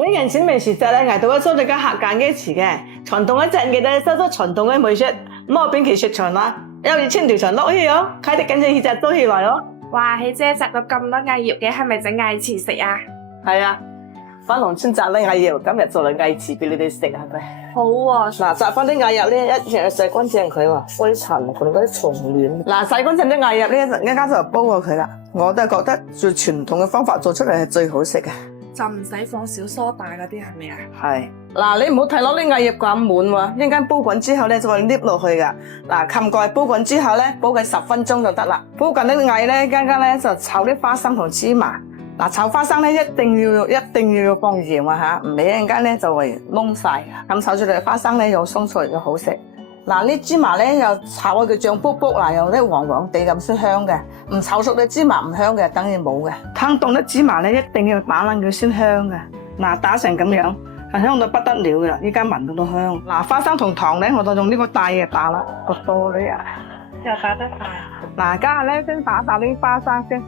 每人錢未時就咧，捱到一收你家客揀嘅詞嘅，傳統一陣嘅咧，收咗傳統嘅美術，莫變其説場啦，有二千條長落去咯，睇得緊隻耳仔都起來咯。哇，喜姐摘咗咁多藝葉嘅，係咪整藝詞食啊？係啊，翻農村摘啲藝葉，今日做嚟藝詞俾你哋食係咪？好喎，嗱，摘翻啲藝葉咧，一日洗乾淨佢喎，灰塵同嗰啲蟲卵。嗱，洗乾淨啲藝葉咧，一陣間就煲過佢啦。我都係覺得最傳統嘅方法做出嚟係最好食嘅。就唔使放小梳打嗰啲係咪啊？係，嗱，你唔好睇落啲藝葉咁滿喎，一陣間煲滾之後咧，就會黏落去噶。嗱，冚蓋煲滾之後咧，煲佢10分鐘就得啦。煲緊啲藝咧，一陣間咧就炒啲花生同芝麻。嗱，炒花生咧一定要放鹽啊嚇，唔係一陣間咧就會燶晒。咁炒出嚟花生咧又鬆脆又好食。嗱，呢芝麻咧又炒佢醬卜卜，嗱，又啲黃黃地咁先香嘅。唔炒熟啲芝麻唔香嘅，等於冇嘅。烹凍啲芝麻咧一定要打爛佢先香嘅。嗱，打成咁樣係香到不得了嘅啦，依家聞到都香。嗱，花生同糖咧我就用呢個大嘅打啦，個多啲啊，又打得快。嗱，家下咧先打啲花生先。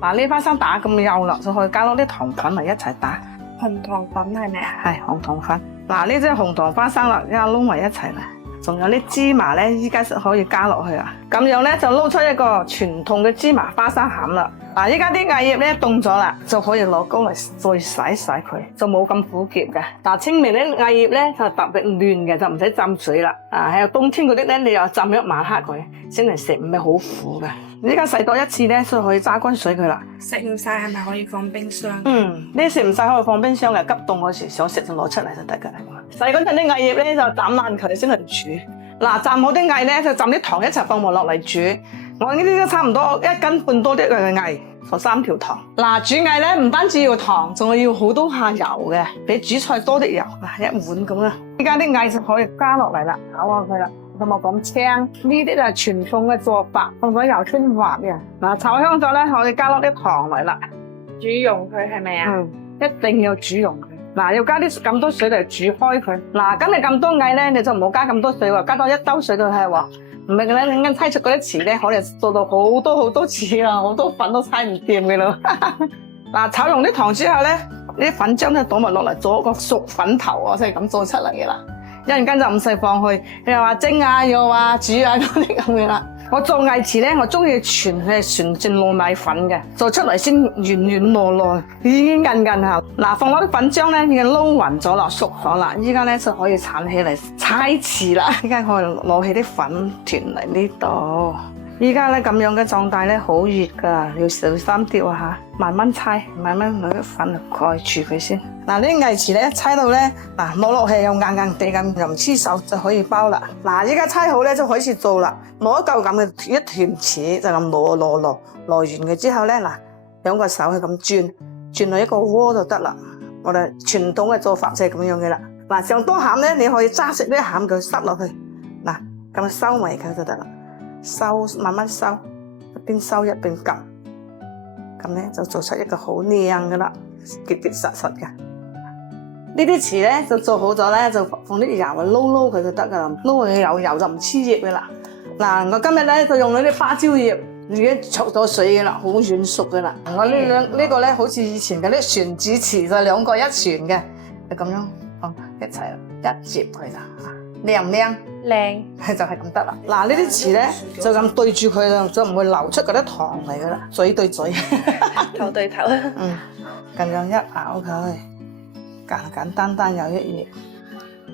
嗱，呢花生打咁幼啦，就可以加落啲糖粉嚟一齊打。紅糖粉係咪啊？係紅糖粉。嗱，呢隻紅糖花生啦，依家撈埋一齊啦。仲有啲芝麻咧，依家可以加落去啊！咁樣咧就撈出一個傳統嘅芝麻花生餡啦。嗱，依家啲藝葉咧凍咗啦，就可以攞膏嚟再洗佢，就冇咁苦澀嘅。嗱，清明啲藝葉咧就特別嫩嘅，就唔使浸水啦。喺冬天嗰啲咧，你又浸一晚黑佢先嚟食，唔係好苦嘅。依家洗多一次咧，就可以揸乾水佢啦。食唔晒係咪可以放冰箱？呢食唔晒可以放冰箱嘅，急凍嗰時想食就攞出嚟就得㗎啦。洗嗰陣啲藝葉咧就斬爛佢先嚟煮。嗱，斬好啲藝咧就浸啲糖一齊放埋落嚟煮。我呢啲都差唔多1斤半多啲嘅藝，就3條糖。嗱，煮藝咧唔單止要糖，仲要好多下油嘅，比煮菜多啲油，一碗咁啦。依家啲藝就可以加落嚟啦，炒下佢啦。咁我講青，呢啲就係傳統嘅做法，放咗油先滑嘅。嗱，炒香咗咧，可以加落啲糖嚟啦，煮溶佢係咪啊？一定要煮溶佢。嗱，要加啲咁多水嚟煮開佢。嗱，咁你咁多藝咧，你就唔好加咁多水喎，加多1兜水就係喎。唔係嘅咧，你啱猜出嗰啲詞咧，可能做到好多次啦，好多粉都猜唔掂嘅咯。嗱，炒溶啲糖之後咧，啲粉漿咧倒埋落嚟做一個熟粉頭啊，即係咁做出嚟嘅啦。一陣間就唔使放去，又話蒸啊，又話煮啊嗰啲咁嘅啦。我做藝詞咧，我中意全純正糯米粉嘅，做出嚟先軟糯糯，已經韌下。嗱，放落啲粉漿咧，已經撈勻咗啦，熟咗啦。依家咧就可以鏟起嚟猜詞啦。依家可以攞起啲粉團嚟呢度。依家咧咁樣嘅狀態咧好熱噶，要小心啲啊嚇，慢慢猜，慢慢攞啲粉嚟蓋住佢先。嗱，呢啲藝詞咧猜到咧，嗱攞落去又硬地咁，又唔黐手就可以包啦。嗱，依家猜好咧就開始做啦。攞一嚿咁嘅一團紙就咁攞完嘅之後咧，嗱兩個手係咁轉落一個窩就得啦。我哋傳統嘅做法就係咁樣嘅啦。嗱，上多餡咧你可以揸實啲餡佢塞落去，嗱咁收埋佢就得啦。收慢慢收，一邊收一邊撳，咁咧就做出一個好靚嘅啦，結實嘅。呢啲詞咧就做好咗咧，就放啲油撈佢就得噶啦，撈佢油就唔黐葉嘅啦。嗱，我今日咧就用咗啲芭蕉葉，已經焯咗水嘅啦，好軟熟嘅啦。我呢個咧好似以前嗰啲船子詞就2個一船嘅，就咁樣放一齊一接佢啦，靚唔靚？靚就係咁得啦。嗱，呢啲詞咧就咁對住佢啦，就唔會流出嗰啲糖嚟噶啦，嘴對嘴，頭對頭。咁樣一咬佢，簡單有一頁。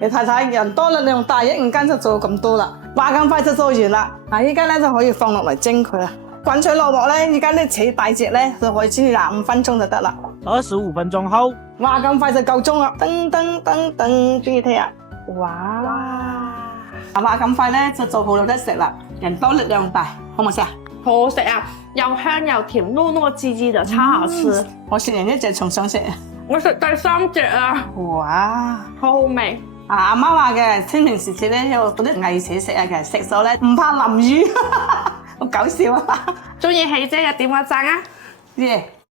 你睇睇人多啦，你用大1、5斤就做咁多啦，話咁快就做完啦。嗱，依家咧就可以放落嚟蒸佢啦。滾水落鑊咧，依家咧扯大隻咧就可以蒸25分鐘就得啦。25分鐘後，話咁快就夠鐘啦。噔，中意聽啊！哇！話咁快咧就做好有得食啦，人多力量大，好唔好食啊？好好食啊，又香又甜，糯糯滋滋就超好吃。我食完1隻仲想食，我食第3隻啊！哇，好好味。阿媽話嘅清明時節咧有嗰啲藝詞食啊，其實食咗咧唔怕淋雨，好搞笑啊！中意喜姐嘅點個讚啊！耶！